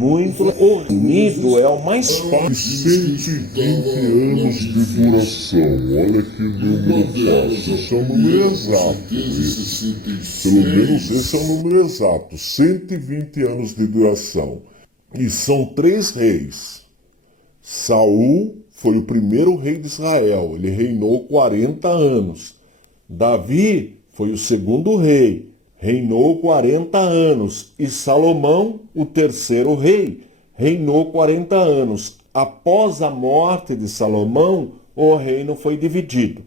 muito. O reino é o mais forte. 120 anos de duração. Olha que número fácil. Esse é o número exato. Pelo menos esse é o número exato. 120 anos de duração. E são 3 reis. Saul foi o primeiro rei de Israel. Ele reinou 40 anos. Davi foi o segundo rei. Reinou 40 anos. E Salomão, o terceiro rei, reinou 40 anos. Após a morte de Salomão, o reino foi dividido.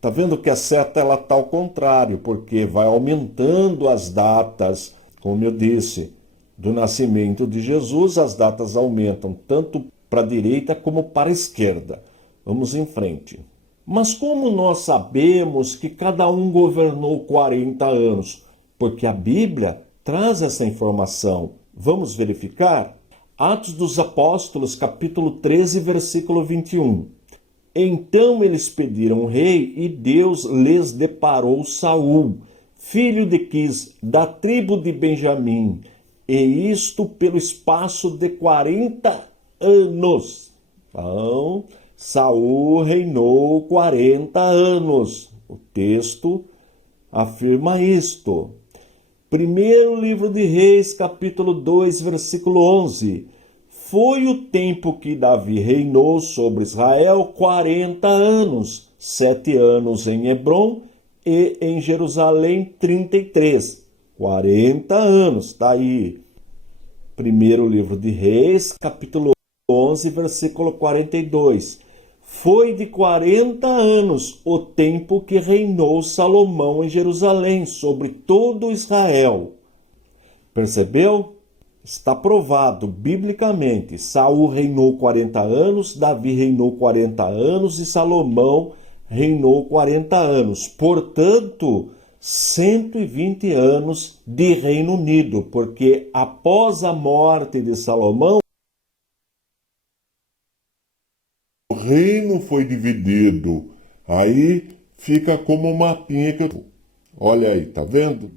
Tá vendo que a seta ela tá ao contrário, porque vai aumentando as datas, como eu disse, do nascimento de Jesus, as datas aumentam tanto para a direita como para a esquerda. Vamos em frente. Mas como nós sabemos que cada um governou 40 anos? Porque a Bíblia traz essa informação. Vamos verificar? Atos dos Apóstolos, capítulo 13, versículo 21. Então eles pediram um rei e Deus lhes deparou Saul, filho de Quis, da tribo de Benjamim, e isto pelo espaço de 40 anos. Então, Saul reinou 40 anos. O texto afirma isto. Primeiro livro de Reis, capítulo 2, versículo 11. Foi o tempo que Davi reinou sobre Israel 40 anos, 7 anos em Hebrom e em Jerusalém 33. 40 anos, está aí. Primeiro livro de Reis, capítulo 11, versículo 42. Foi de 40 anos o tempo que reinou Salomão em Jerusalém sobre todo Israel. Percebeu? Está provado biblicamente. Saul reinou 40 anos, Davi reinou 40 anos e Salomão reinou 40 anos. Portanto, 120 anos de Reino Unido, porque após a morte de Salomão, O reino foi dividido. Aí fica como um mapinha que eu... Olha aí, tá vendo?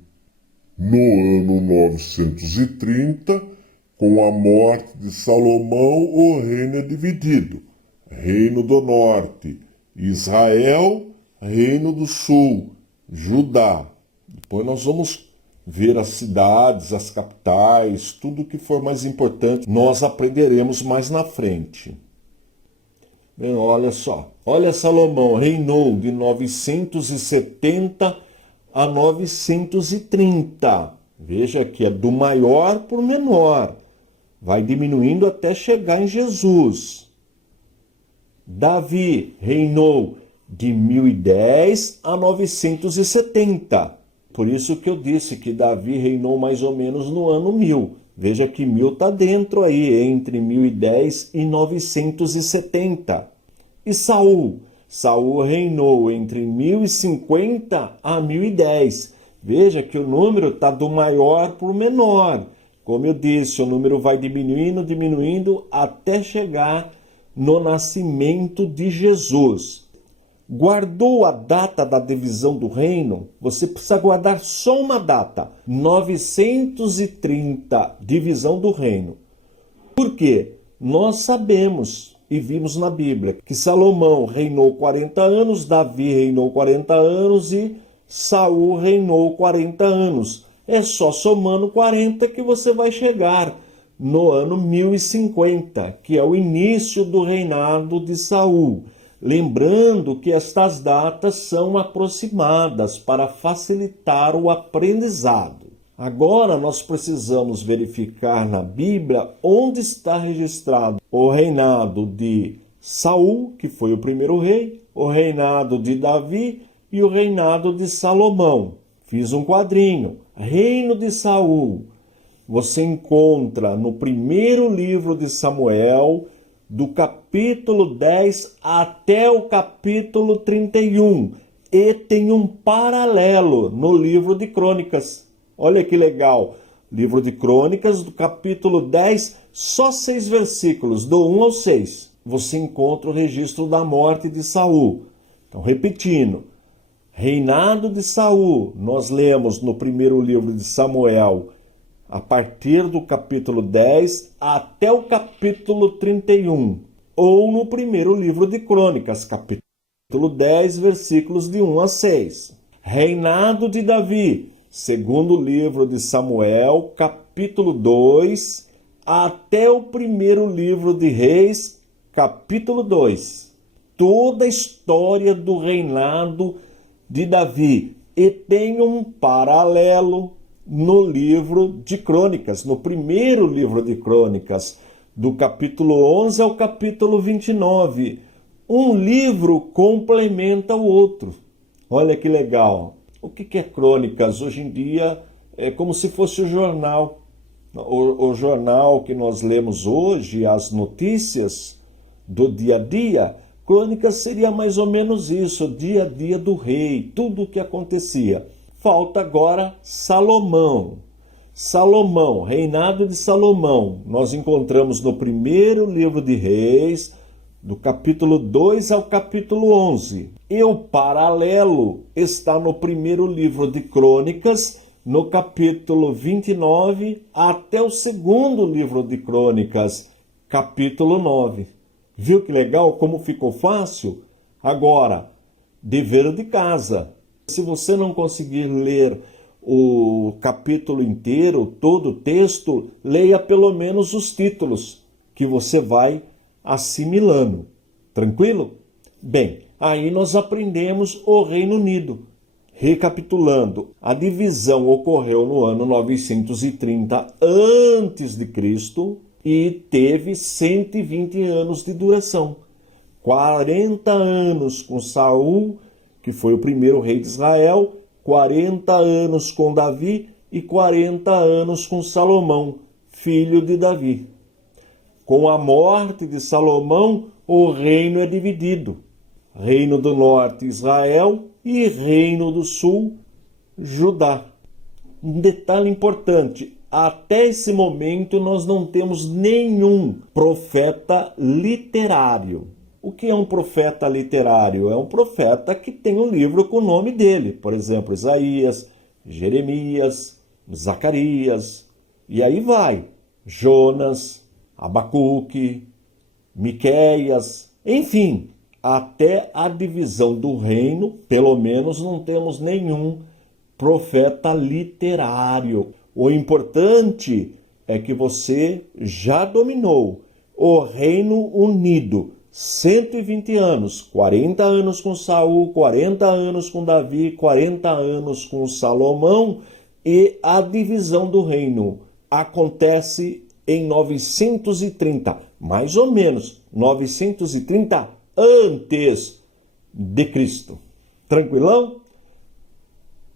No ano 930, com a morte de Salomão, o reino é dividido. Reino do Norte, Israel, Reino do Sul, Judá. Depois nós vamos ver as cidades, as capitais, tudo que for mais importante, nós aprenderemos mais na frente. Bem, olha só, olha Salomão, reinou de 970 a 930. Veja que é do maior para o menor. Vai diminuindo até chegar em Jesus. Davi reinou de 1010 a 970. Por isso que eu disse que Davi reinou mais ou menos no ano 1000. Veja que 1000 está dentro aí, entre 1010 e 970. E Saul? Saul reinou entre 1050 a 1010. Veja que o número está do maior para o menor. Como eu disse, o número vai diminuindo, diminuindo, até chegar no nascimento de Jesus. Guardou a data da divisão do reino? Você precisa guardar só uma data, 930, divisão do reino. Por quê? Nós sabemos e vimos na Bíblia que Salomão reinou 40 anos, Davi reinou 40 anos e Saul reinou 40 anos. É só somando 40 que você vai chegar no ano 1050, que é o início do reinado de Saul. Lembrando que estas datas são aproximadas para facilitar o aprendizado. Agora nós precisamos verificar na Bíblia onde está registrado o reinado de Saul, que foi o primeiro rei, o reinado de Davi e o reinado de Salomão. Fiz um quadrinho. Reino de Saul. Você encontra no primeiro livro de Samuel, do capítulo 10 até o capítulo 31. E tem um paralelo no livro de Crônicas. Olha que legal. Livro de Crônicas, do capítulo 10, só 6 versículos, do 1 ao 6. Você encontra o registro da morte de Saul. Então, repetindo. Reinado de Saul, nós lemos no primeiro livro de Samuel, a partir do capítulo 10 até o capítulo 31, ou no primeiro livro de Crônicas, capítulo 10, versículos de 1 a 6. Reinado de Davi, segundo livro de Samuel, capítulo 2, até o primeiro livro de Reis, capítulo 2. Toda a história do reinado de Davi. E tem um paralelo no livro de Crônicas, no primeiro livro de Crônicas, do capítulo 11 ao capítulo 29. Um livro complementa o outro. Olha que legal. O que é Crônicas? Hoje em dia é como se fosse o jornal. O jornal que nós lemos hoje, as notícias do dia a dia, Crônicas seria mais ou menos isso, o dia a dia do rei, tudo o que acontecia. Falta agora Salomão. Salomão, reinado de Salomão, nós encontramos no primeiro livro de Reis, do capítulo 2 ao capítulo 11. E o paralelo está no primeiro livro de Crônicas, no capítulo 29, até o segundo livro de Crônicas, capítulo 9. Viu que legal como ficou fácil? Agora, dever de casa. Se você não conseguir ler o capítulo inteiro, todo o texto, leia pelo menos os títulos, que você vai assimilando. Tranquilo? Bem, aí nós aprendemos o Reino Unido. Recapitulando, a divisão ocorreu no ano 930 a.C. e teve 120 anos de duração. 40 anos com Saul, que foi o primeiro rei de Israel, 40 anos com Davi e 40 anos com Salomão, filho de Davi. Com a morte de Salomão, o reino é dividido. Reino do Norte, Israel, e Reino do Sul, Judá. Um detalhe importante, até esse momento nós não temos nenhum profeta literário. O que é um profeta literário? É um profeta que tem um livro com o nome dele. Por exemplo, Isaías, Jeremias, Zacarias, e aí vai. Jonas, Abacuque, Miqueias, enfim, até a divisão do reino, pelo menos não temos nenhum profeta literário. O importante é que você já dominou o Reino Unido. 120 anos, 40 anos com Saul, 40 anos com Davi, 40 anos com Salomão, e a divisão do reino acontece em 930, mais ou menos 930 antes de Cristo. Tranquilão?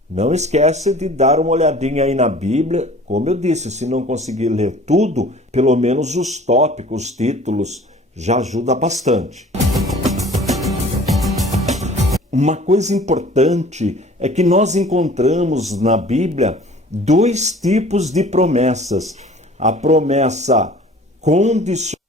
Não esquece de dar uma olhadinha aí na Bíblia. Como eu disse, se não conseguir ler tudo, pelo menos os tópicos, os títulos, já ajuda bastante. Uma coisa importante é que nós encontramos na Bíblia dois tipos de promessas. A promessa condicional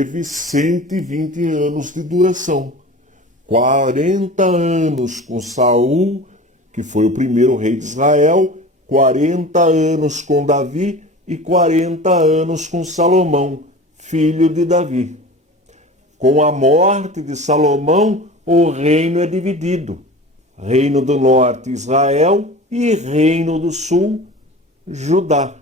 teve 120 anos de duração. 40 anos com Saul, que foi o primeiro rei de Israel, 40 anos com Davi e 40 anos com Salomão, filho de Davi. Com a morte de Salomão, o reino é dividido. Reino do norte, Israel, e reino do sul, Judá.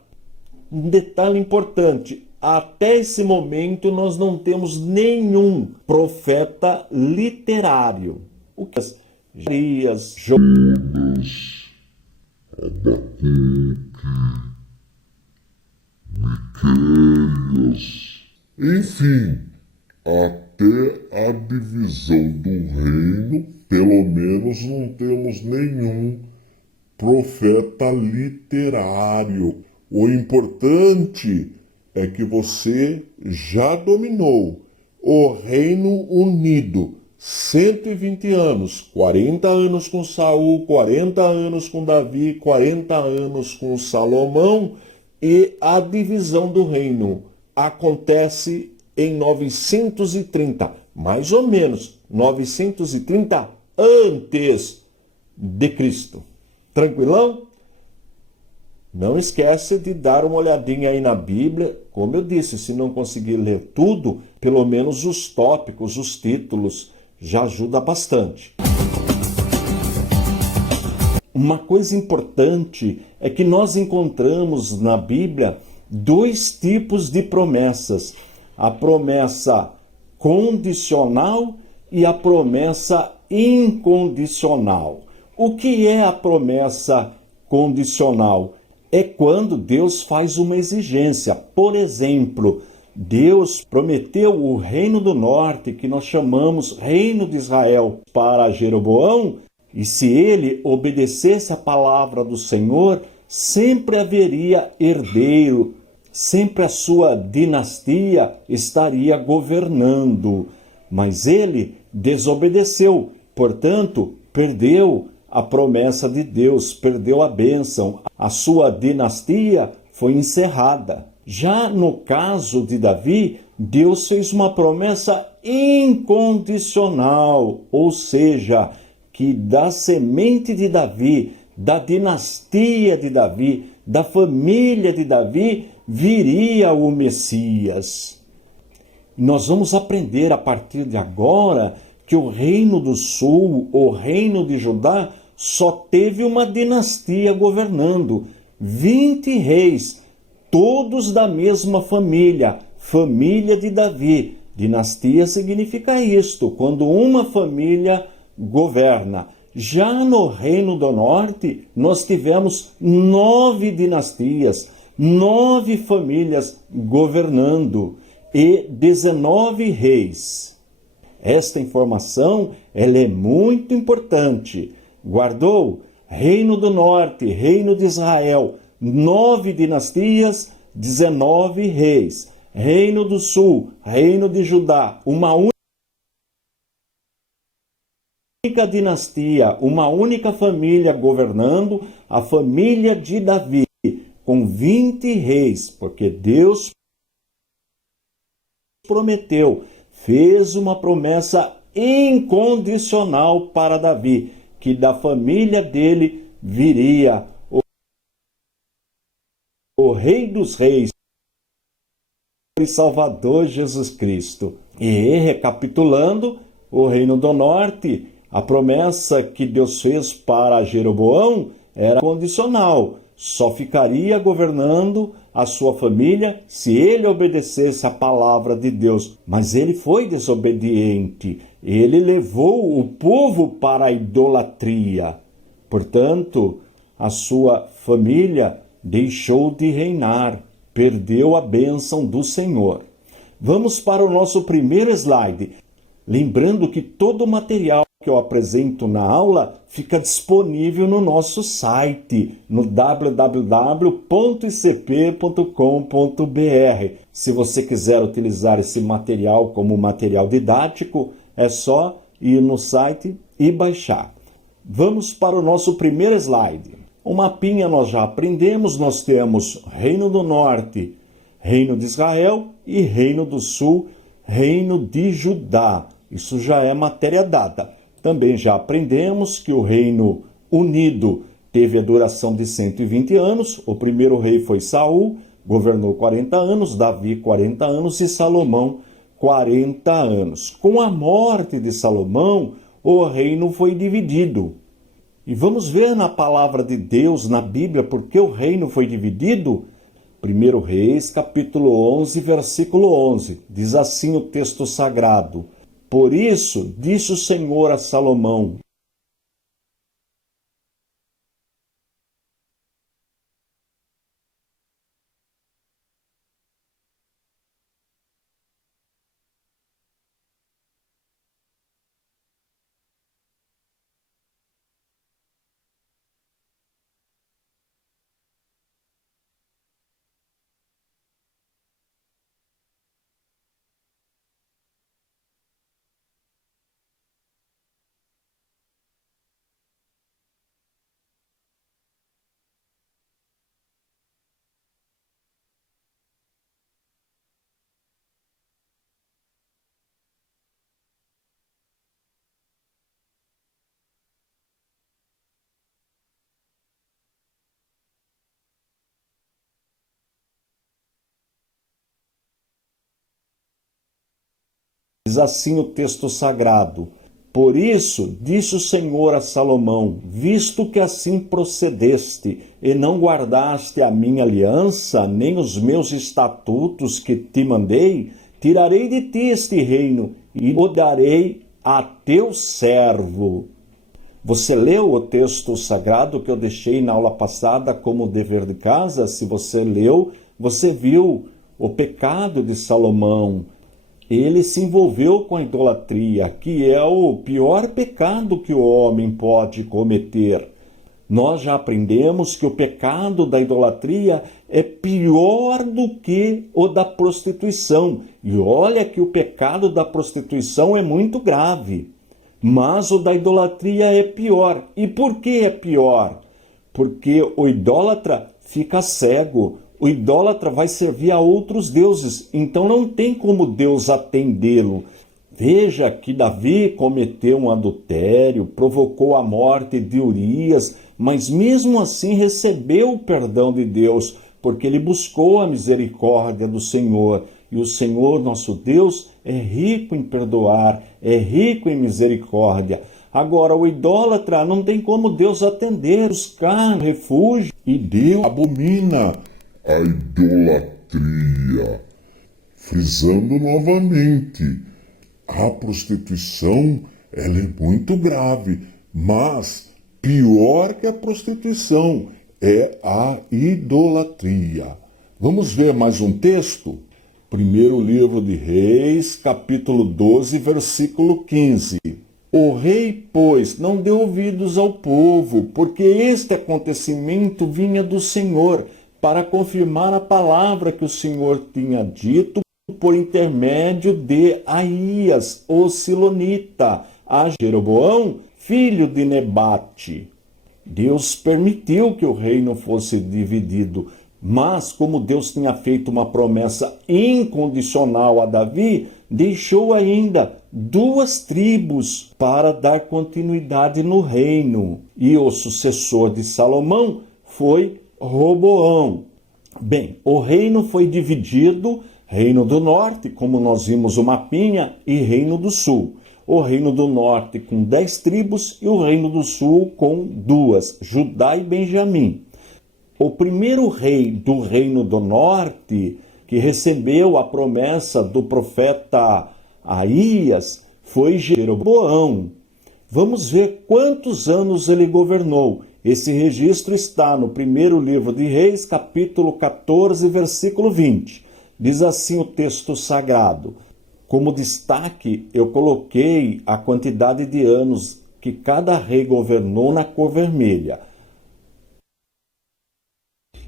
Um detalhe importante, até esse momento nós não temos nenhum profeta literário. O que Jeremias, Jonas, Abacuque, Miqueias, enfim, até a divisão do reino, pelo menos não temos nenhum profeta literário. O importante é que você já dominou o Reino Unido. 120 anos, 40 anos com Saul, 40 anos com Davi, 40 anos com Salomão, e a divisão do reino acontece em 930, mais ou menos 930 antes de Cristo. Tranquilão? Não esquece de dar uma olhadinha aí na Bíblia. Como eu disse, se não conseguir ler tudo, pelo menos os tópicos, os títulos, já ajuda bastante. Uma coisa importante é que nós encontramos na Bíblia dois tipos de promessas: a promessa condicional e a promessa incondicional. O que é a promessa condicional? É quando Deus faz uma exigência. Por exemplo, Deus prometeu o reino do norte, que nós chamamos reino de Israel, para Jeroboão, e se ele obedecesse a palavra do Senhor, sempre haveria herdeiro, sempre a sua dinastia estaria governando. Mas ele desobedeceu, portanto, perdeu a promessa de Deus, perdeu a bênção, a sua dinastia foi encerrada. Já no caso de Davi, Deus fez uma promessa incondicional, ou seja, que da semente de Davi, da dinastia de Davi, da família de Davi, viria o Messias. Nós vamos aprender a partir de agora que o reino do sul, o reino de Judá, só teve uma dinastia governando, 20 reis, todos da mesma família, família de Davi. Dinastia significa isto, quando uma família governa. Já no reino do norte, nós tivemos 9 dinastias, 9 famílias governando e 19 reis. Esta informação ela é muito importante. Guardou? Reino do norte, reino de Israel, 9 dinastias, 19 reis. Reino do sul, reino de Judá, uma única dinastia, uma única família governando, a família de Davi, com 20 reis, porque Deus prometeu, fez uma promessa incondicional para Davi, que da família dele viria o Rei dos Reis e Salvador Jesus Cristo. E recapitulando, o Reino do Norte, a promessa que Deus fez para Jeroboão era condicional. Só ficaria governando a sua família se ele obedecesse a palavra de Deus. Mas ele foi desobediente. Ele levou o povo para a idolatria. Portanto, a sua família deixou de reinar, perdeu a bênção do Senhor. Vamos para o nosso primeiro slide. Lembrando que todo o material que eu apresento na aula fica disponível no nosso site, no www.icp.com.br. Se você quiser utilizar esse material como material didático, é só ir no site e baixar. Vamos para o nosso primeiro slide. O mapinha nós já aprendemos, nós temos Reino do Norte, Reino de Israel e Reino do Sul, reino de Judá. Isso já é matéria dada. Também já aprendemos que o Reino Unido teve a duração de 120 anos. O primeiro rei foi Saul, governou 40 anos, Davi 40 anos e Salomão 40 anos. Com a morte de Salomão, o reino foi dividido. E vamos ver na palavra de Deus, na Bíblia, por que o reino foi dividido? 1 Reis, capítulo 11, versículo 11. Diz assim o texto sagrado: Por isso, disse o Senhor a Salomão, diz assim o texto sagrado: Por isso, disse o Senhor a Salomão, visto que assim procedeste e não guardaste a minha aliança, nem os meus estatutos que te mandei, tirarei de ti este reino e o darei a teu servo. Você leu o texto sagrado que eu deixei na aula passada como dever de casa? Se você leu, você viu o pecado de Salomão. Ele se envolveu com a idolatria, que é o pior pecado que o homem pode cometer. Nós já aprendemos que o pecado da idolatria é pior do que o da prostituição. E olha que o pecado da prostituição é muito grave. Mas o da idolatria é pior. E por que é pior? Porque o idólatra fica cego. O idólatra vai servir a outros deuses, então não tem como Deus atendê-lo. Veja que Davi cometeu um adultério, provocou a morte de Urias, mas mesmo assim recebeu o perdão de Deus, porque ele buscou a misericórdia do Senhor. E o Senhor, nosso Deus, é rico em perdoar, é rico em misericórdia. Agora, o idólatra não tem como Deus atender, buscar refúgio, e Deus abomina a idolatria. Frisando novamente, a prostituição ela é muito grave, mas pior que a prostituição é a idolatria. Vamos ver mais um texto? Primeiro livro de Reis, capítulo 12, versículo 15. O rei, pois, não deu ouvidos ao povo, porque este acontecimento vinha do Senhor, para confirmar a palavra que o Senhor tinha dito por intermédio de Aías, o silonita, a Jeroboão, filho de Nebate. Deus permitiu que o reino fosse dividido, mas como Deus tinha feito uma promessa incondicional a Davi, deixou ainda 2 tribos para dar continuidade no reino. E o sucessor de Salomão foi Roboão. Bem, o reino foi dividido, reino do norte, como nós vimos o mapinha, e reino do sul. O reino do norte com 10 tribos e o reino do sul com 2, Judá e Benjamim. O primeiro rei do reino do norte, que recebeu a promessa do profeta Aías, foi Jeroboão. Vamos ver quantos anos ele governou. Esse registro está no primeiro livro de Reis, capítulo 14, versículo 20. Diz assim o texto sagrado. Como destaque, eu coloquei a quantidade de anos que cada rei governou na cor vermelha.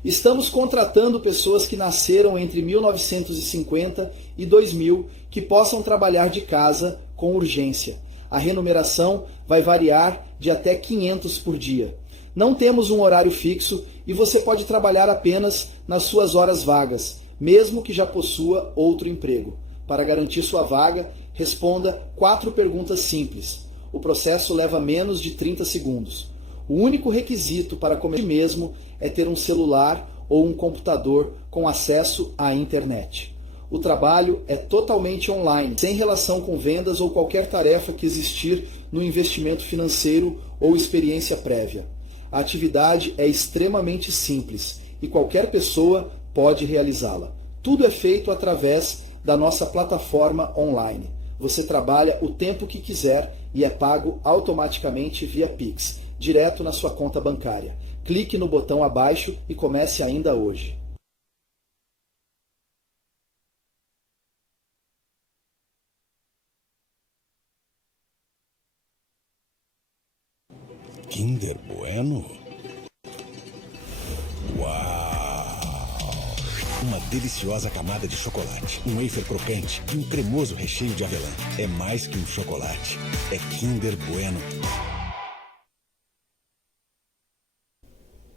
Estamos contratando pessoas que nasceram entre 1950 e 2000 que possam trabalhar de casa com urgência. A remuneração vai variar de até 500 por dia. Não temos um horário fixo e você pode trabalhar apenas nas suas horas vagas, mesmo que já possua outro emprego. Para garantir sua vaga, responda 4 perguntas simples. O processo leva menos de 30 segundos. O único requisito para começar mesmo é ter um celular ou um computador com acesso à internet. O trabalho é totalmente online, sem relação com vendas ou qualquer tarefa que existir no investimento financeiro ou experiência prévia. A atividade é extremamente simples e qualquer pessoa pode realizá-la. Tudo é feito através da nossa plataforma online. Você trabalha o tempo que quiser e é pago automaticamente via Pix, direto na sua conta bancária. Clique no botão abaixo e comece ainda hoje. Kinder Bueno? Uau! Uma deliciosa camada de chocolate, um wafer crocante e um cremoso recheio de avelã. É mais que um chocolate, é Kinder Bueno.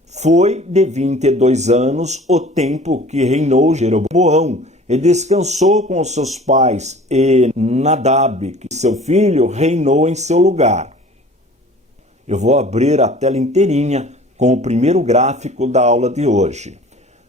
Foi de 22 anos o tempo que reinou Jeroboão e descansou com os seus pais, e Nadab, que seu filho, reinou em seu lugar. Eu vou abrir a tela inteirinha com o primeiro gráfico da aula de hoje.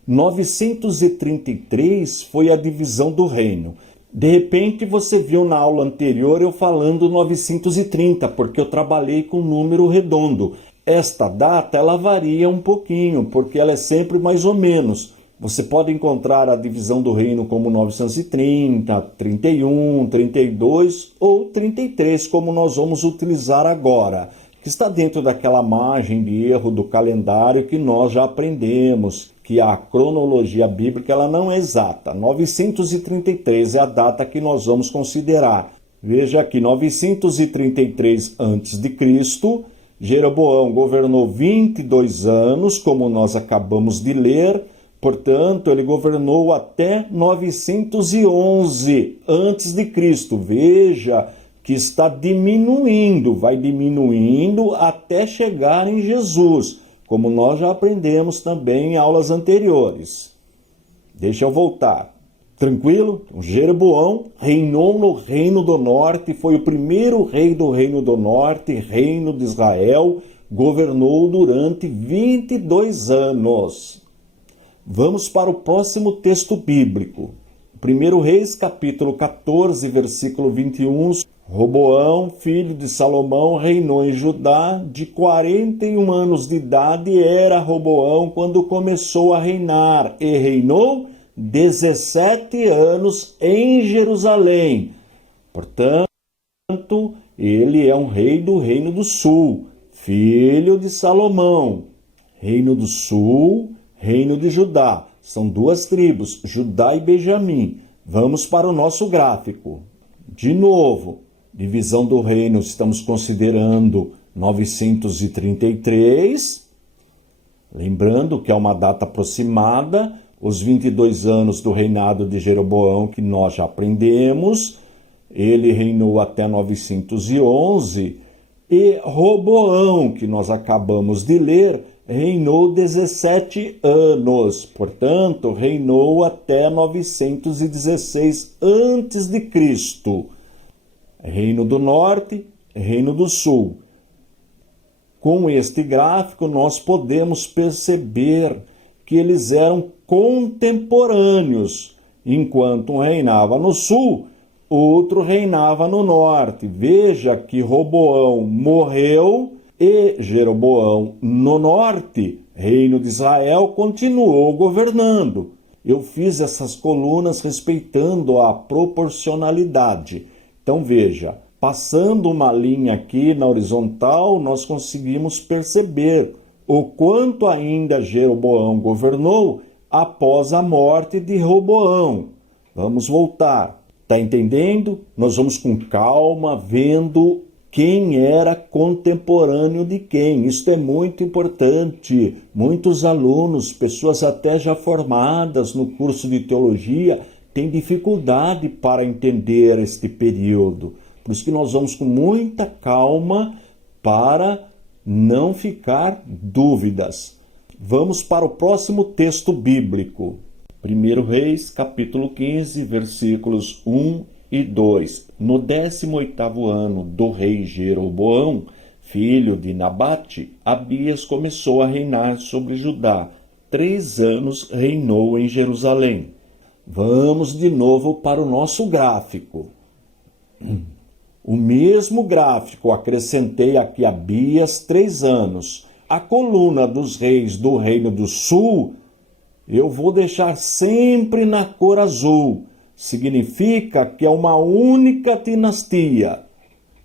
933 foi a divisão do reino. De repente você viu na aula anterior eu falando 930, porque eu trabalhei com número redondo. Esta data ela varia um pouquinho, porque ela é sempre mais ou menos. Você pode encontrar a divisão do reino como 930, 31, 32 ou 33, como nós vamos utilizar agora, que está dentro daquela margem de erro do calendário que nós já aprendemos, que a cronologia bíblica ela não é exata. 933 é a data que nós vamos considerar. Veja aqui, 933 a.C., Jeroboão governou 22 anos, como nós acabamos de ler, portanto, ele governou até 911 a.C. Veja que está diminuindo, vai diminuindo até chegar em Jesus, como nós já aprendemos também em aulas anteriores. Deixa eu voltar. Tranquilo? Jeroboão reinou no Reino do Norte, foi o primeiro rei do Reino do Norte, Reino de Israel, governou durante 22 anos. Vamos para o próximo texto bíblico. 1 Reis, capítulo 14, versículo 21. Roboão, filho de Salomão, reinou em Judá. De 41 anos de idade era Roboão quando começou a reinar, e reinou 17 anos em Jerusalém. Portanto, ele é um rei do Reino do Sul, filho de Salomão. Reino do Sul, Reino de Judá. São 2 tribos, Judá e Benjamim. Vamos para o nosso gráfico. De novo, divisão do reino, estamos considerando 933. Lembrando que é uma data aproximada, os 22 anos do reinado de Jeroboão, que nós já aprendemos. Ele reinou até 911. E Roboão, que nós acabamos de ler, reinou 17 anos. Portanto, reinou até 916 a.C. Reino do Norte, Reino do Sul. Com este gráfico, nós podemos perceber que eles eram contemporâneos. Enquanto um reinava no sul, outro reinava no norte. Veja que Roboão morreu e Jeroboão no norte, Reino de Israel, continuou governando. Eu fiz essas colunas respeitando a proporcionalidade. Então veja, passando uma linha aqui na horizontal, nós conseguimos perceber o quanto ainda Jeroboão governou após a morte de Roboão. Vamos voltar. Está entendendo? Nós vamos com calma vendo quem era contemporâneo de quem. Isso é muito importante. Muitos alunos, pessoas até já formadas no curso de teologia, têm dificuldade para entender este período. Por isso que nós vamos com muita calma para não ficar dúvidas. Vamos para o próximo texto bíblico. 1 Reis, capítulo 15, versículos 1 e 2. No 18º ano do rei Jeroboão, filho de Nabate, Abias começou a reinar sobre Judá. 3 anos reinou em Jerusalém. Vamos de novo para o nosso gráfico. O mesmo gráfico acrescentei aqui Abias 3 anos. A coluna dos reis do Reino do Sul eu vou deixar sempre na cor azul. Significa que é uma única dinastia.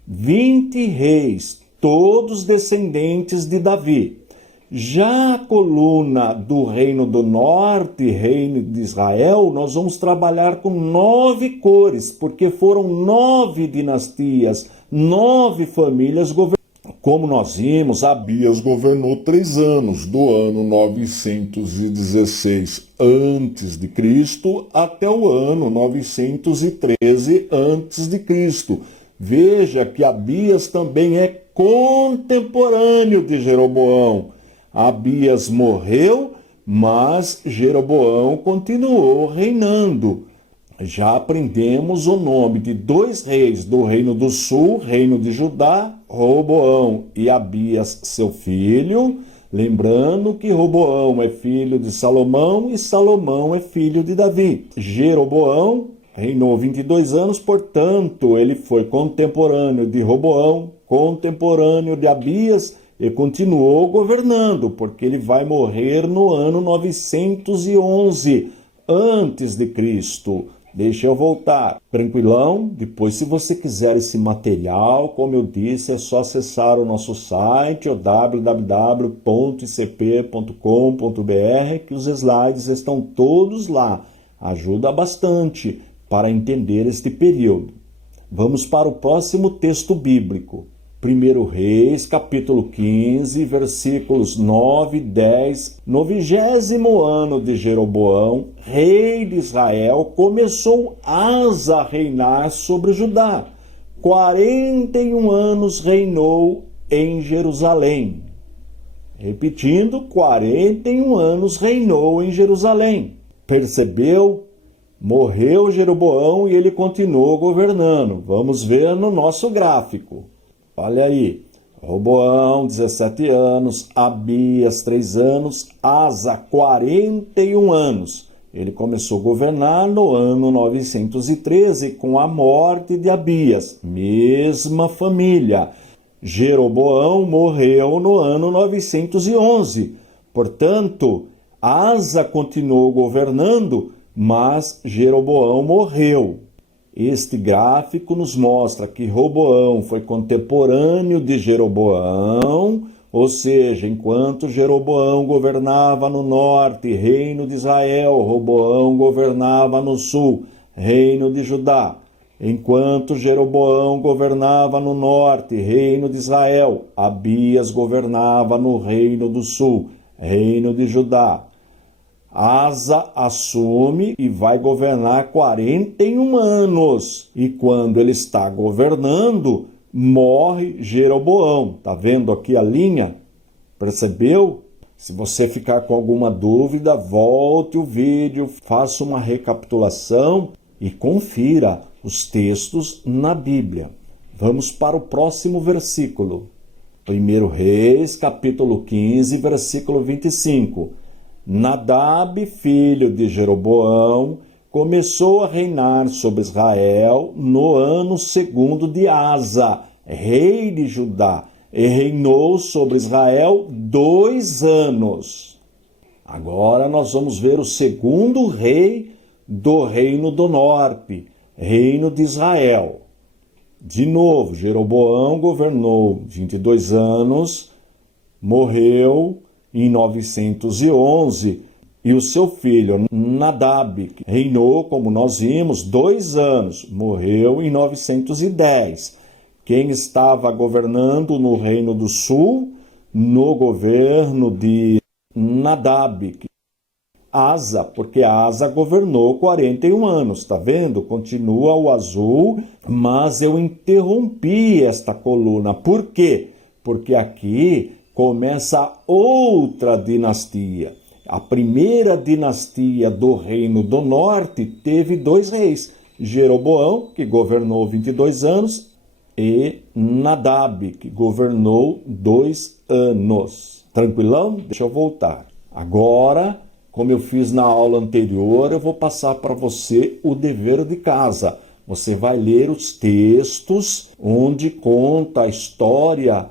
20 reis, todos descendentes de Davi. Já a coluna do Reino do Norte, Reino de Israel, nós vamos trabalhar com 9 cores, porque foram 9 dinastias, 9 famílias governadas. Como nós vimos, Abias governou 3 anos, do ano 916 a.C. até o ano 913 a.C. Veja que Abias também é contemporâneo de Jeroboão. Abias morreu, mas Jeroboão continuou reinando. Já aprendemos o nome de 2 reis do Reino do Sul, Reino de Judá, Roboão e Abias, seu filho. Lembrando que Roboão é filho de Salomão e Salomão é filho de Davi. Jeroboão reinou 22 anos, portanto, ele foi contemporâneo de Roboão, contemporâneo de Abias e continuou governando, porque ele vai morrer no ano 911 antes de Cristo. Deixa eu voltar. Tranquilão? Depois, se você quiser esse material, como eu disse, é só acessar o nosso site, o www.icp.com.br, que os slides estão todos lá. Ajuda bastante para entender este período. Vamos para o próximo texto bíblico. 1 Reis, capítulo 15, versículos 9 e 10. No 20º ano de Jeroboão, rei de Israel, começou Asa a reinar sobre Judá. 41 anos reinou em Jerusalém. Repetindo, 41 anos reinou em Jerusalém. Percebeu? Morreu Jeroboão e ele continuou governando. Vamos ver no nosso gráfico. Olha aí, Roboão, 17 anos, Abias, 3 anos, Asa, 41 anos. Ele começou a governar no ano 913 com a morte de Abias, mesma família. Jeroboão morreu no ano 911. Portanto, Asa continuou governando, mas Jeroboão morreu. Este gráfico nos mostra que Roboão foi contemporâneo de Jeroboão, ou seja, enquanto Jeroboão governava no norte, reino de Israel, Roboão governava no sul, reino de Judá. Enquanto Jeroboão governava no norte, reino de Israel, Abias governava no reino do sul, reino de Judá. Asa assume e vai governar 41 anos. E quando ele está governando, morre Jeroboão. Tá vendo aqui a linha? Percebeu? Se você ficar com alguma dúvida, volte o vídeo, faça uma recapitulação e confira os textos na Bíblia. Vamos para o próximo versículo. 1 Reis, capítulo 15, versículo 25. Nadab, filho de Jeroboão, começou a reinar sobre Israel no ano 2º de Asa, rei de Judá, e reinou sobre Israel 2 anos. Agora nós vamos ver o 2º rei do Reino do Norte, reino de Israel. De novo, Jeroboão governou 22 anos, morreu em 911, e o seu filho Nadab reinou, como nós vimos, 2 anos, morreu em 910. Quem estava governando no Reino do Sul, no governo de Nadab? Asa, porque Asa governou 41 anos, tá vendo? Continua o azul, mas eu interrompi esta coluna. Por quê? Porque aqui começa outra dinastia. A primeira dinastia do Reino do Norte teve 2 reis, Jeroboão, que governou 22 anos, e Nadab, que governou 2 anos. Tranquilão? Deixa eu voltar. Agora, como eu fiz na aula anterior, eu vou passar para você o dever de casa. Você vai ler os textos onde conta a história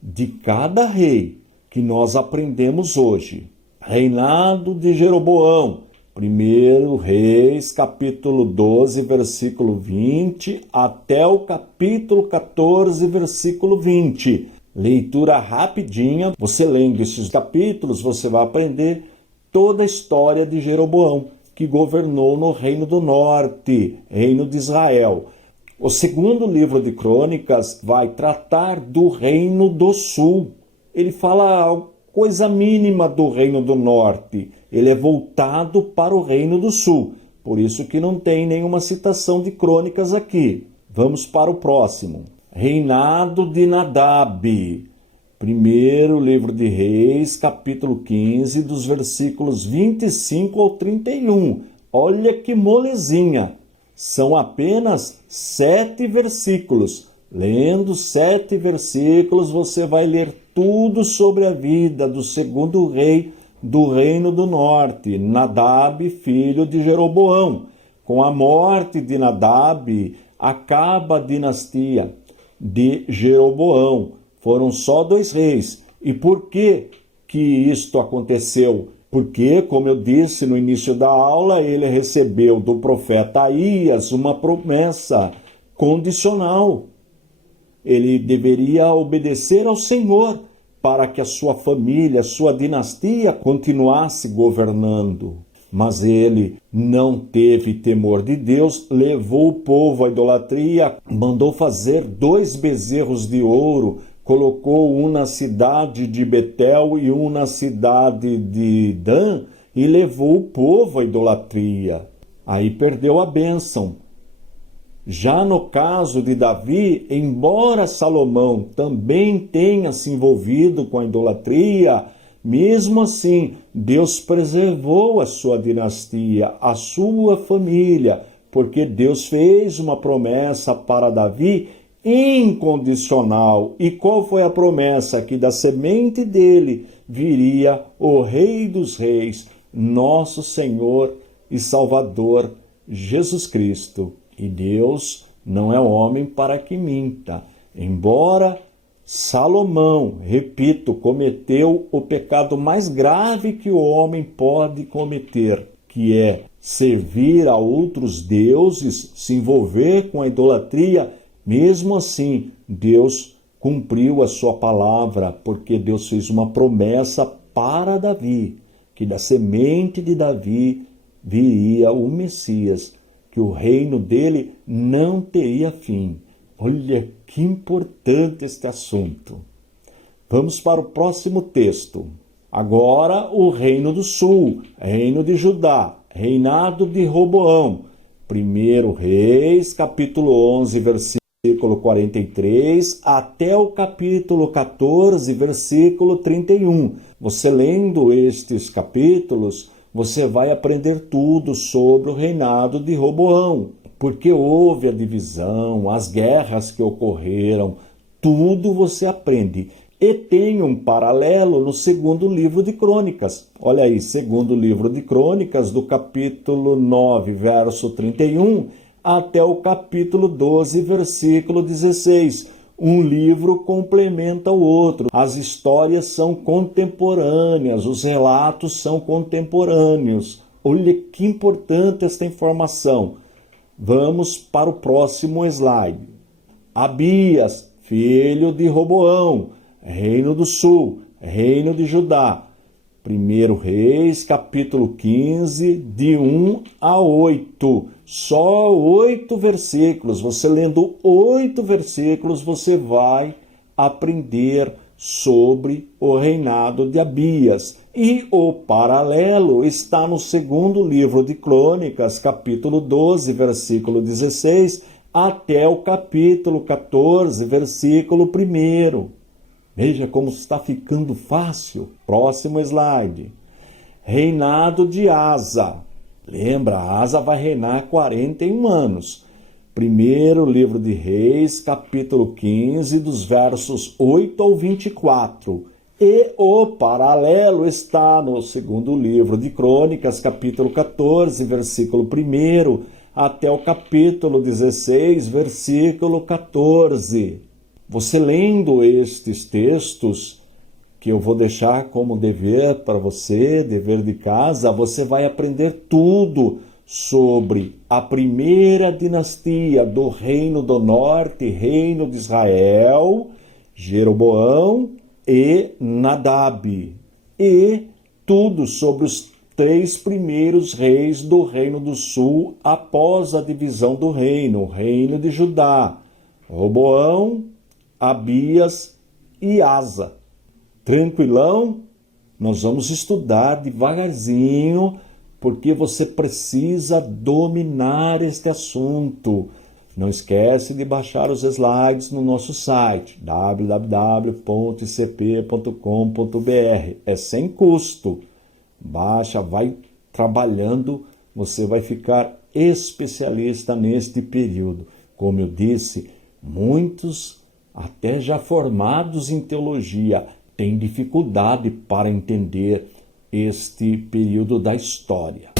de cada rei que nós aprendemos hoje. Reinado de Jeroboão, 1 Reis, capítulo 12, versículo 20, até o capítulo 14, versículo 20. Leitura rapidinha, você lendo esses capítulos, você vai aprender toda a história de Jeroboão, que governou no Reino do Norte, Reino de Israel. O segundo livro de Crônicas vai tratar do Reino do Sul. Ele fala coisa mínima do Reino do Norte. Ele é voltado para o Reino do Sul. Por isso que não tem nenhuma citação de Crônicas aqui. Vamos para o próximo. Reinado de Nadab. Primeiro livro de Reis, capítulo 15, dos versículos 25 ao 31. Olha que molezinha! São apenas 7 versículos. Lendo 7 versículos, você vai ler tudo sobre a vida do segundo rei do Reino do Norte, Nadab, filho de Jeroboão. Com a morte de Nadab, acaba a dinastia de Jeroboão. Foram só 2 reis. E por que isto aconteceu? Porque, como eu disse no início da aula, ele recebeu do profeta Aías uma promessa condicional. Ele deveria obedecer ao Senhor para que a sua família, a sua dinastia continuasse governando. Mas ele não teve temor de Deus, levou o povo à idolatria, mandou fazer 2 bezerros de ouro, colocou um na cidade de Betel e um na cidade de Dan e levou o povo à idolatria. Aí perdeu a bênção. Já no caso de Davi, embora Salomão também tenha se envolvido com a idolatria, mesmo assim, Deus preservou a sua dinastia, a sua família, porque Deus fez uma promessa para Davi incondicional. E qual foi a promessa? Que da semente dele viria o Rei dos Reis, nosso Senhor e Salvador, Jesus Cristo. E Deus não é homem para que minta. Embora Salomão, repito, cometeu o pecado mais grave que o homem pode cometer, que é servir a outros deuses, se envolver com a idolatria. Mesmo assim, Deus cumpriu a sua palavra, porque Deus fez uma promessa para Davi, que da semente de Davi viria o Messias, que o reino dele não teria fim. Olha que importante este assunto. Vamos para o próximo texto. Agora o Reino do Sul, Reino de Judá, reinado de Roboão. 1 Reis, capítulo 11, versículo 43, até o capítulo 14, versículo 31. Você lendo estes capítulos, você vai aprender tudo sobre o reinado de Roboão, porque houve a divisão, as guerras que ocorreram, tudo você aprende. E tem um paralelo no segundo livro de Crônicas. Olha aí, segundo livro de Crônicas, do capítulo 9, verso 31, até o capítulo 12, versículo 16. Um livro complementa o outro. As histórias são contemporâneas, os relatos são contemporâneos. Olha que importante esta informação. Vamos para o próximo slide. Abias, filho de Roboão, Reino do Sul, Reino de Judá. 1 Reis, capítulo 15, de 1 a 8. Só 8 versículos. Você lendo 8 versículos, você vai aprender sobre o reinado de Abias. E o paralelo está no segundo livro de Crônicas, capítulo 12, versículo 16, até o capítulo 14, versículo 1. Veja como está ficando fácil. Próximo slide. reinado de Asa. Lembra, Asa vai reinar 41 anos. Primeiro livro de Reis, capítulo 15, dos versos 8 ao 24. E o paralelo está no segundo livro de Crônicas, capítulo 14, versículo 1, até o capítulo 16, versículo 14. Você lendo estes textos, que eu vou deixar como dever para você, dever de casa, você vai aprender tudo sobre a primeira dinastia do Reino do Norte, Reino de Israel, Jeroboão e Nadab, e tudo sobre os 3 primeiros reis do Reino do Sul após a divisão do reino, o Reino de Judá, Roboão, Abias e Asa. Tranquilão? Nós vamos estudar devagarzinho, porque você precisa dominar este assunto. Não esquece de baixar os slides no nosso site, www.icp.com.br. É sem custo. Baixa, vai trabalhando, você vai ficar especialista neste período. Como eu disse, muitos, até já formados em teologia, têm dificuldade para entender este período da história.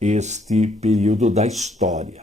Este período da história.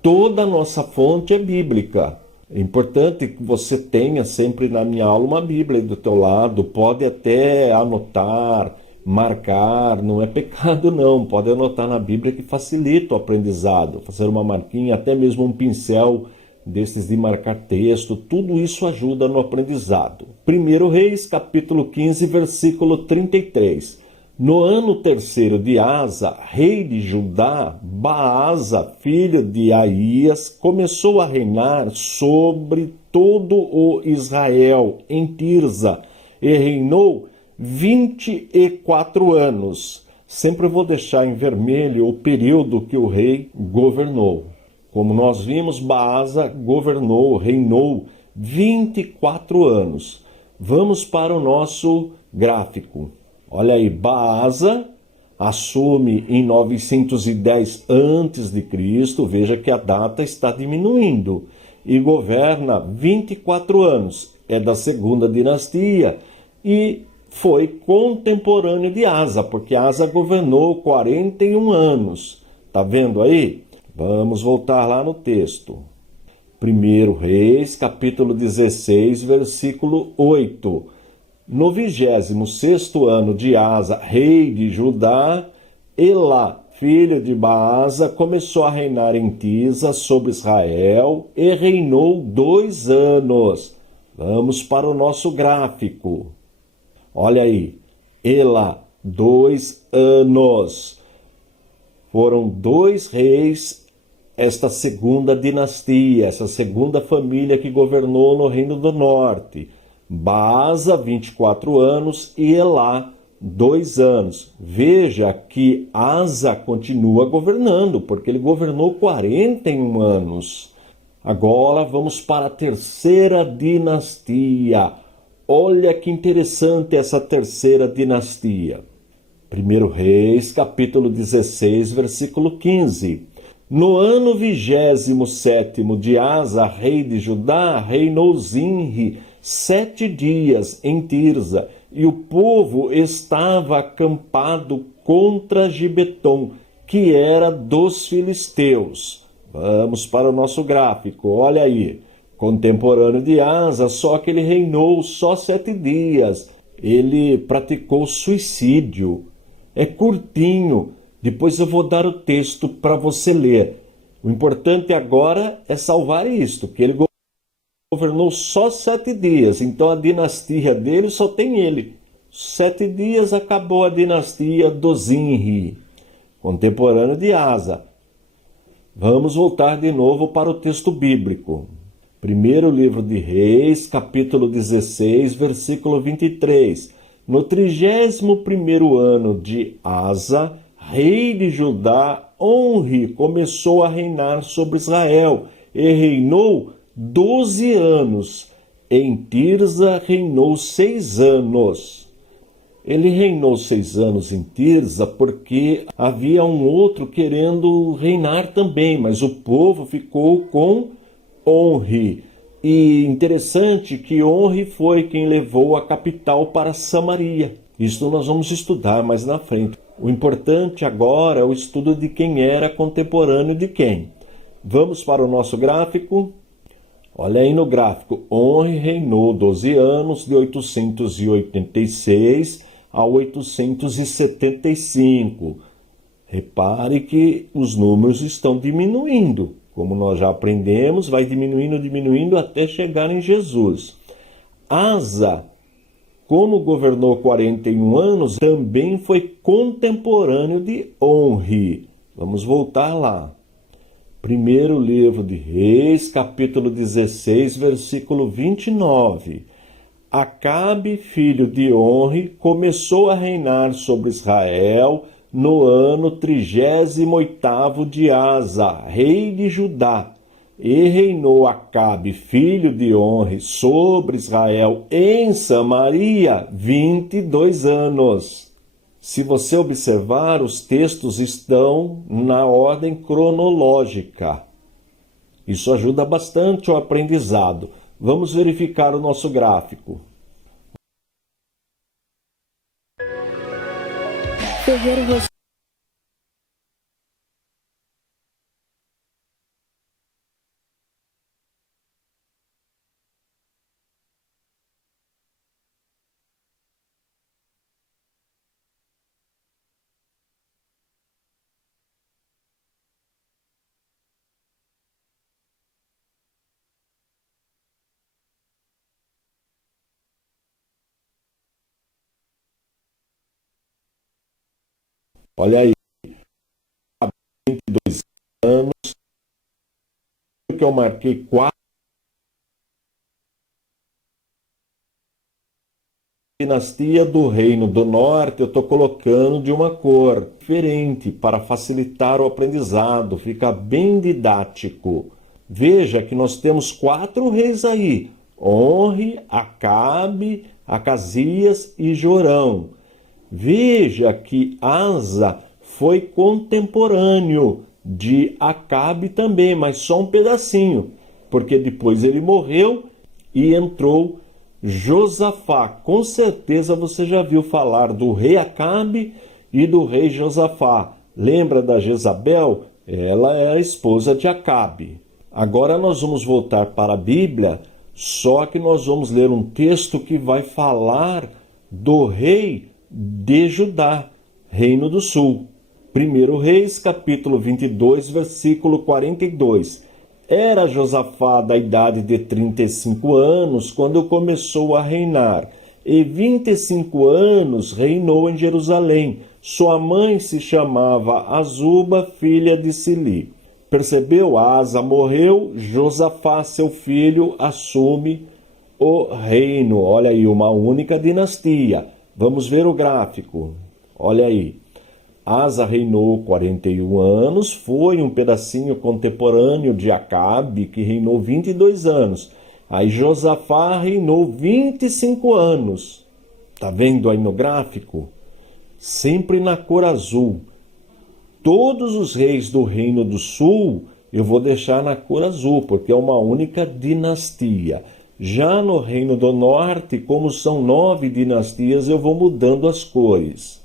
Toda a nossa fonte é bíblica. É importante que você tenha sempre na minha aula uma Bíblia do teu lado. Pode até anotar, marcar, não é pecado não. Pode anotar na Bíblia que facilita o aprendizado. Fazer uma marquinha, até mesmo um pincel desses de marcar texto, tudo isso ajuda no aprendizado. 1 Reis, capítulo 15, versículo 33. No ano 3º de Asa, rei de Judá, Baasa, filho de Aías, começou a reinar sobre todo o Israel em Tirza e reinou 24 anos. Sempre vou deixar em vermelho o período que o rei governou. Como nós vimos, Baasa reinou 24 anos. Vamos para o nosso gráfico. Olha aí, Baasa assume em 910 a.C., veja que a data está diminuindo, e governa 24 anos. É da segunda dinastia e foi contemporâneo de Asa, porque Asa governou 41 anos. Tá vendo aí? Vamos voltar lá no texto. 1 Reis, capítulo 16, versículo 8. No 26º ano de Asa, rei de Judá, Elá, filho de Baasa, começou a reinar em Tirza sobre Israel e reinou 2 anos. Vamos para o nosso gráfico. Olha aí, Elá, 2 anos. Foram 2 reis, esta segunda dinastia, essa segunda família que governou no Reino do Norte. Baasa, 24 anos, e Elá, 2 anos. Veja que Asa continua governando, porque ele governou 41 anos. Agora vamos para a terceira dinastia. Olha que interessante essa terceira dinastia. 1 Reis, capítulo 16, versículo 15. No ano 27º de Asa, rei de Judá, reinou Zinri 7 dias em Tirza, e o povo estava acampado contra Gibeton, que era dos filisteus. Vamos para o nosso gráfico, olha aí. contemporâneo de Asa, só que ele reinou só 7 dias. Ele praticou suicídio. É curtinho. Depois eu vou dar o texto para você ler. O importante agora é salvar isto, que ele governou só 7 dias. Então a dinastia dele só tem ele. 7 dias acabou a dinastia do Zinri, contemporâneo de Asa. Vamos voltar de novo para o texto bíblico. Primeiro livro de Reis, capítulo 16, versículo 23. No 31º ano de Asa, rei de Judá, Onri começou a reinar sobre Israel e reinou 12 anos. Em Tirza reinou 6 anos. Ele reinou 6 anos em Tirza porque havia um outro querendo reinar também, mas o povo ficou com Onri. E interessante que Onri foi quem levou a capital para Samaria. Isso nós vamos estudar mais na frente. O importante agora é o estudo de quem era contemporâneo de quem. Vamos para o nosso gráfico. Olha aí no gráfico. Onri reinou 12 anos, de 886 a 875. Repare que os números estão diminuindo. Como nós já aprendemos, vai diminuindo até chegar em Jesus. Asa, como governou 41 anos, também foi contemporâneo de Onri. Vamos voltar lá. Primeiro livro de Reis, capítulo 16, versículo 29. Acabe, filho de Onri, começou a reinar sobre Israel no ano 38º de Asa, rei de Judá. E reinou Acabe, filho de Onri, sobre Israel em Samaria 22 anos. Se você observar, os textos estão na ordem cronológica. Isso ajuda bastante o aprendizado. Vamos verificar o nosso gráfico. Ferreiro Rocher. Olha aí, 22 anos, que eu marquei 4 dinastia do Reino do Norte, eu estou colocando de uma cor diferente para facilitar o aprendizado, fica bem didático. Veja que nós temos 4 reis aí, Onri, Acabe, Acasias e Jorão. Veja que Asa foi contemporâneo de Acabe também, mas só um pedacinho, porque depois ele morreu e entrou Josafá. Com certeza você já viu falar do rei Acabe e do rei Josafá. Lembra da Jezabel? Ela é a esposa de Acabe. Agora nós vamos voltar para a Bíblia, só que nós vamos ler um texto que vai falar do rei de Judá, Reino do Sul. 1 Reis, capítulo 22, versículo 42. Era Josafá da idade de 35 anos quando começou a reinar, e 25 anos reinou em Jerusalém. Sua mãe se chamava Azuba, filha de Sili. Percebeu? Asa morreu, Josafá, seu filho, assume o reino. Olha aí, uma única dinastia. Vamos ver o gráfico. Olha aí. Asa reinou 41 anos, foi um pedacinho contemporâneo de Acabe, que reinou 22 anos. Aí Josafá reinou 25 anos. Tá vendo aí no gráfico? Sempre na cor azul. Todos os reis do Reino do Sul eu vou deixar na cor azul, porque é uma única dinastia. Já no Reino do Norte, como são 9 dinastias, eu vou mudando as cores.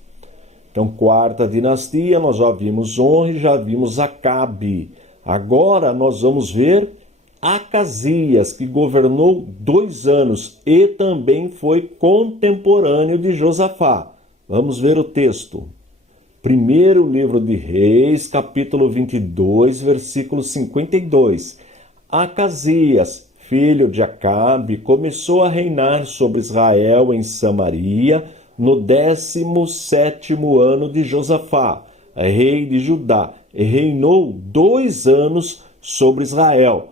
Então, 4ª dinastia, nós já vimos Onri, já vimos Acabe. Agora nós vamos ver Acasias, que governou 2 anos e também foi contemporâneo de Josafá. Vamos ver o texto. Primeiro livro de Reis, capítulo 22, versículo 52. Acasias, filho de Acabe, começou a reinar sobre Israel em Samaria no 17º ano de Josafá, rei de Judá, e reinou 2 anos sobre Israel.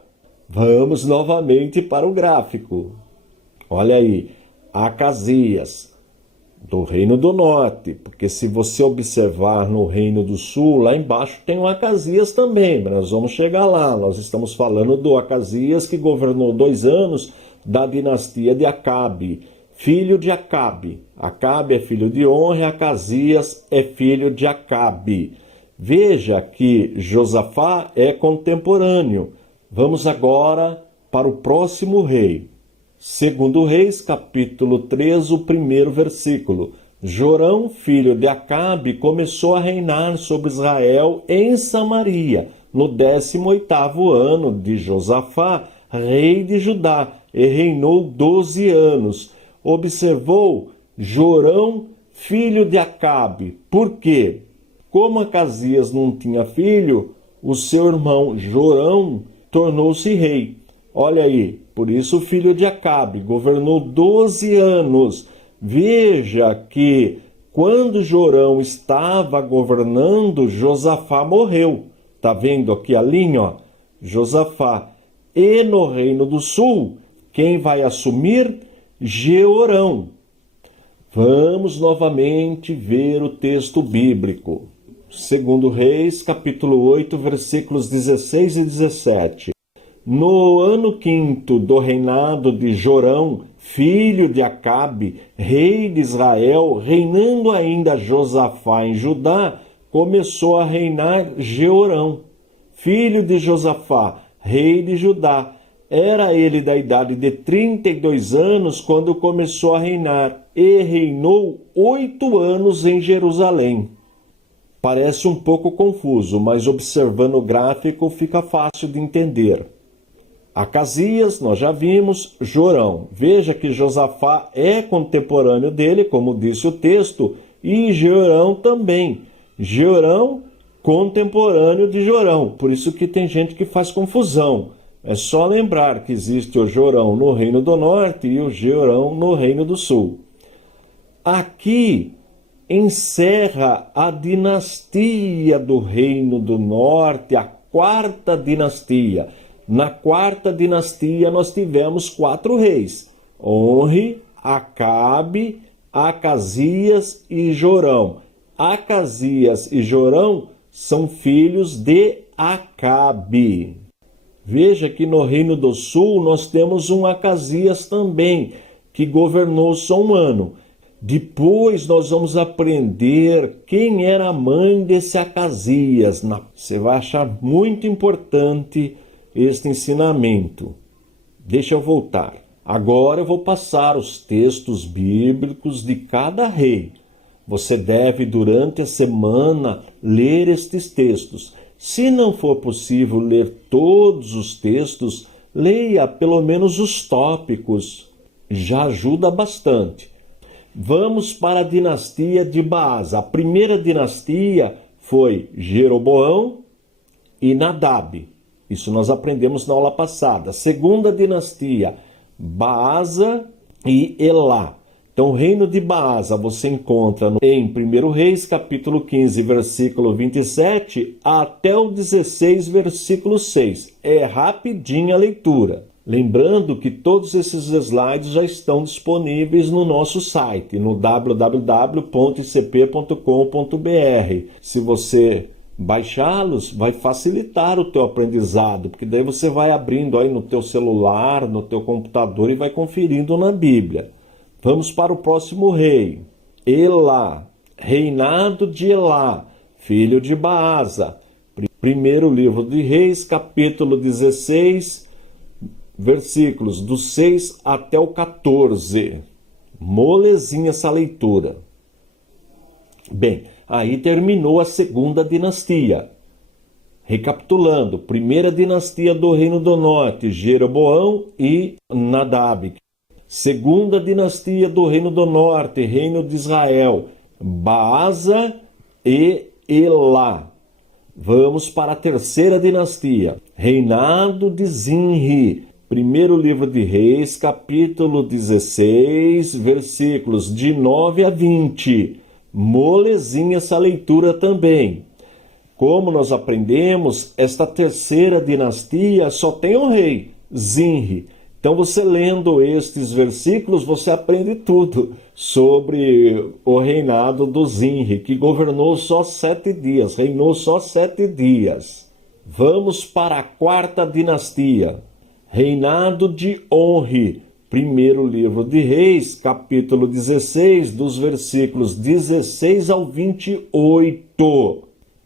Vamos novamente para o gráfico. Olha aí, Acasias, do Reino do Norte, porque se você observar no Reino do Sul, lá embaixo tem o Acasias também, mas nós vamos chegar lá. Nós estamos falando do Acasias que governou 2 anos da dinastia de Acabe, filho de Acabe. Acabe é filho de Onre, Acasias é filho de Acabe. Veja que Josafá é contemporâneo. Vamos agora para o próximo rei. Segundo Reis, capítulo 3, o primeiro versículo. Jorão, filho de Acabe, começou a reinar sobre Israel em Samaria, no 18º ano de Josafá, rei de Judá, e reinou 12 anos. Observou Jorão, filho de Acabe. Por quê? Como Acasias não tinha filho, o seu irmão Jorão tornou-se rei. Olha aí, por isso o filho de Acabe governou 12 anos. Veja que quando Jorão estava governando, Josafá morreu. Está vendo aqui a linha? Ó? Josafá. E no Reino do Sul, quem vai assumir? Jeorão. Vamos novamente ver o texto bíblico. Segundo Reis, capítulo 8, versículos 16 e 17. No ano 5º do reinado de Jorão, filho de Acabe, rei de Israel, reinando ainda Josafá em Judá, começou a reinar Jeorão, filho de Josafá, rei de Judá. Era ele da idade de 32 anos quando começou a reinar e reinou 8 anos em Jerusalém. Parece um pouco confuso, mas observando o gráfico fica fácil de entender. Acasias, nós já vimos, Jorão. Veja que Josafá é contemporâneo dele, como disse o texto, e Jeorão também. Jeorão, contemporâneo de Jorão. Por isso que tem gente que faz confusão. É só lembrar que existe o Jorão no Reino do Norte e o Jeorão no Reino do Sul. Aqui encerra a dinastia do Reino do Norte, a 4ª dinastia. Na 4ª dinastia nós tivemos 4 reis: Onre, Acabe, Acasias e Jorão. Acasias e Jorão são filhos de Acabe. Veja que no Reino do Sul nós temos um Acasias também, que governou só 1 ano. Depois nós vamos aprender quem era a mãe desse Acasias. Você vai achar muito importante este ensinamento. Deixa eu voltar. Agora eu vou passar os textos bíblicos de cada rei. Você deve, durante a semana, ler estes textos. Se não for possível ler todos os textos, leia pelo menos os tópicos. Já ajuda bastante. Vamos para a dinastia de Baasa. A primeira dinastia foi Jeroboão e Nadab. Isso nós aprendemos na aula passada. Segunda dinastia, Baasa e Elá. Então, o reino de Baasa você encontra em 1 Reis, capítulo 15, versículo 27, até o 16, versículo 6. É rapidinha a leitura. Lembrando que todos esses slides já estão disponíveis no nosso site, no www.icp.com.br. Se você baixá-los, vai facilitar o teu aprendizado, porque daí você vai abrindo aí no teu celular, no teu computador e vai conferindo na Bíblia. Vamos para o próximo rei. Elá, reinado de Elá, filho de Baasa. Primeiro livro de Reis, capítulo 16, versículos do 6 até o 14. Molezinha essa leitura. Bem, aí terminou a segunda dinastia. Recapitulando, primeira dinastia do Reino do Norte, Jeroboão e Nadab. Segunda dinastia do Reino do Norte, Reino de Israel, Baasa e Elá. Vamos para a terceira dinastia, reinado de Zinri. Primeiro livro de Reis, capítulo 16, versículos de 9 a 20. Molezinha essa leitura também. Como nós aprendemos, esta terceira dinastia só tem um rei, Zinri. Então você lendo estes versículos, você aprende tudo sobre o reinado do Zinri, que governou só 7 dias, reinou só 7 dias. Vamos para a quarta dinastia, reinado de Onri. Primeiro livro de Reis, capítulo 16, dos versículos 16 ao 28.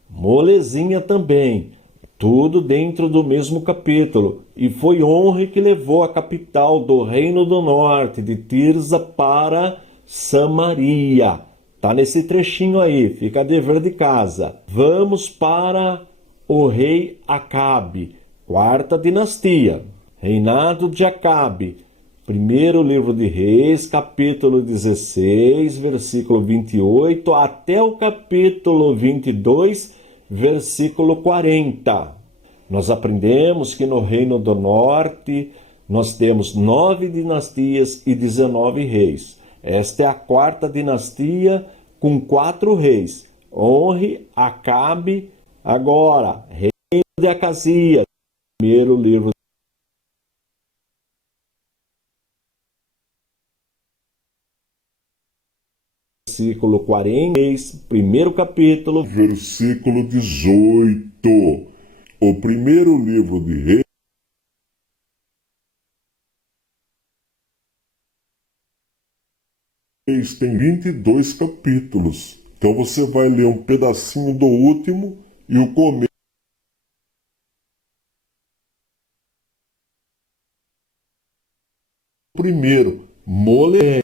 Molezinha também, tudo dentro do mesmo capítulo. E foi Onri que levou a capital do Reino do Norte, de Tirza, para Samaria. Tá nesse trechinho aí, fica a dever de casa. Vamos para o rei Acabe, quarta dinastia, reinado de Acabe. Primeiro livro de Reis, capítulo 16, versículo 28, até o capítulo 22, versículo 40. Nós aprendemos que no Reino do Norte nós temos 9 dinastias e 19 reis. Esta é a quarta dinastia com 4 reis. Onri, Acabe, agora, Reino de Acasias. Primeiro livro versículo 46, primeiro capítulo, Versículo 18. O primeiro livro de Reis tem 22 capítulos. Então você vai ler um pedacinho do último e o começo. Primeiro, Mole,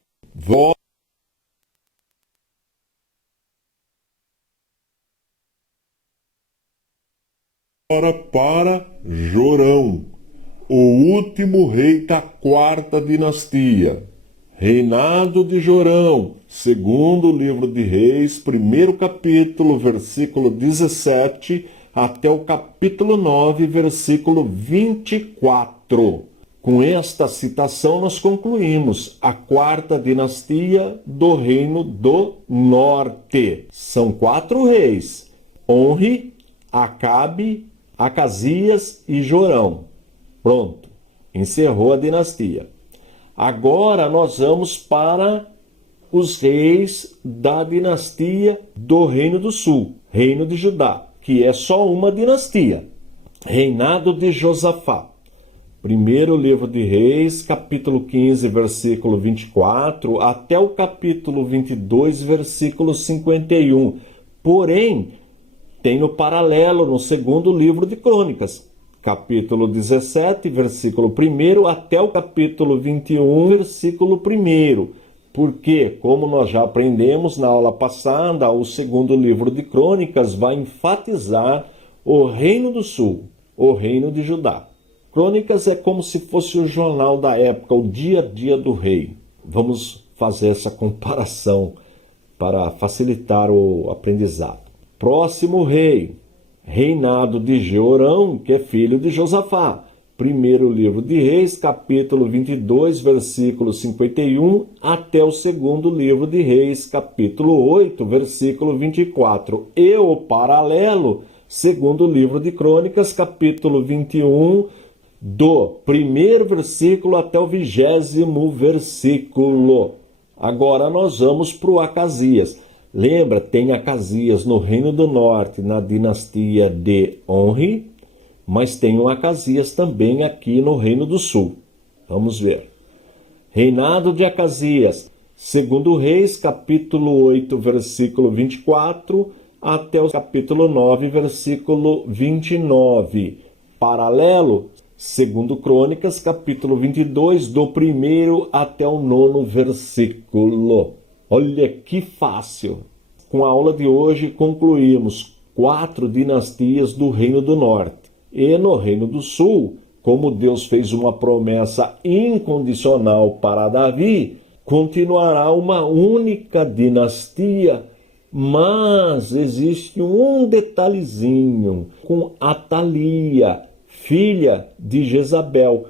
para Jorão, o último rei da quarta dinastia. Reinado de Jorão, segundo livro de Reis, primeiro capítulo, versículo 17, até o capítulo 9, versículo 24. Com esta citação nós concluímos a quarta dinastia do Reino do Norte. São 4 reis, Onri, Acabe, Acasias e Jorão. Pronto, encerrou a dinastia. Agora nós vamos para os reis da dinastia do Reino do Sul, Reino de Judá, que é só uma dinastia. Reinado de Josafá. Primeiro livro de Reis, capítulo 15, versículo 24, até o capítulo 22, versículo 51. Porém, tem o paralelo no segundo livro de Crônicas, capítulo 17, versículo 1, até o capítulo 21, versículo 1. Porque, como nós já aprendemos na aula passada, o segundo livro de Crônicas vai enfatizar o Reino do Sul, o Reino de Judá. Crônicas é como se fosse o jornal da época, o dia a dia do rei. Vamos fazer essa comparação para facilitar o aprendizado. Próximo rei, reinado de Jeorão, que é filho de Josafá. Primeiro livro de Reis, capítulo 22, versículo 51, até o segundo livro de Reis, capítulo 8, versículo 24. E o paralelo, segundo livro de Crônicas, capítulo 21, do primeiro versículo até o 20º versículo. Agora nós vamos para o Acasias. Lembra, tem Acasias no Reino do Norte, na dinastia de Onri, mas tem um Acasias também aqui no Reino do Sul. Vamos ver. Reinado de Acasias, segundo Reis, capítulo 8, versículo 24, até o capítulo 9, versículo 29. Paralelo, segundo Crônicas, capítulo 22, do 1º até o 9º versículo. Olha que fácil! Com a aula de hoje concluímos 4 dinastias do Reino do Norte. E no Reino do Sul, como Deus fez uma promessa incondicional para Davi, continuará uma única dinastia, mas existe um detalhezinho com Atalia, filha de Jezabel.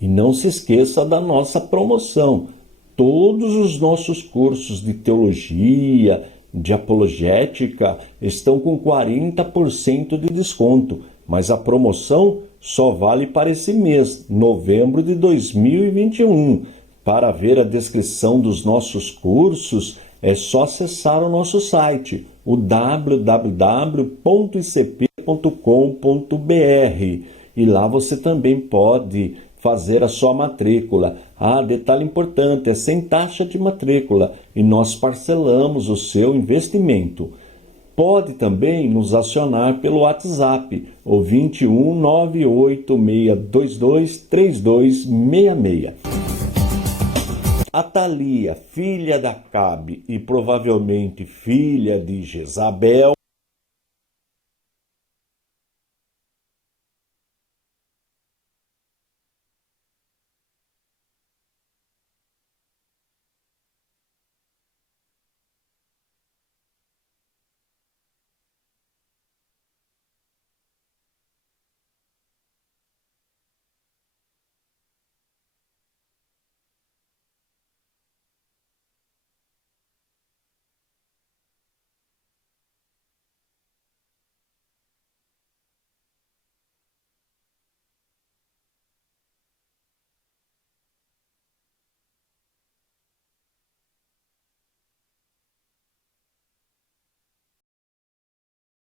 E não se esqueça da nossa promoção. Todos os nossos cursos de teologia, de apologética, estão com 40% de desconto, mas a promoção só vale para esse mês, novembro de 2021. Para ver a descrição dos nossos cursos, é só acessar o nosso site, o www.icp.com.br, e lá você também pode fazer a sua matrícula. Detalhe importante, é sem taxa de matrícula e nós parcelamos o seu investimento. Pode também nos acionar pelo WhatsApp, o 21 98622 3266. Atalia, filha de Acabe e provavelmente filha de Jezabel,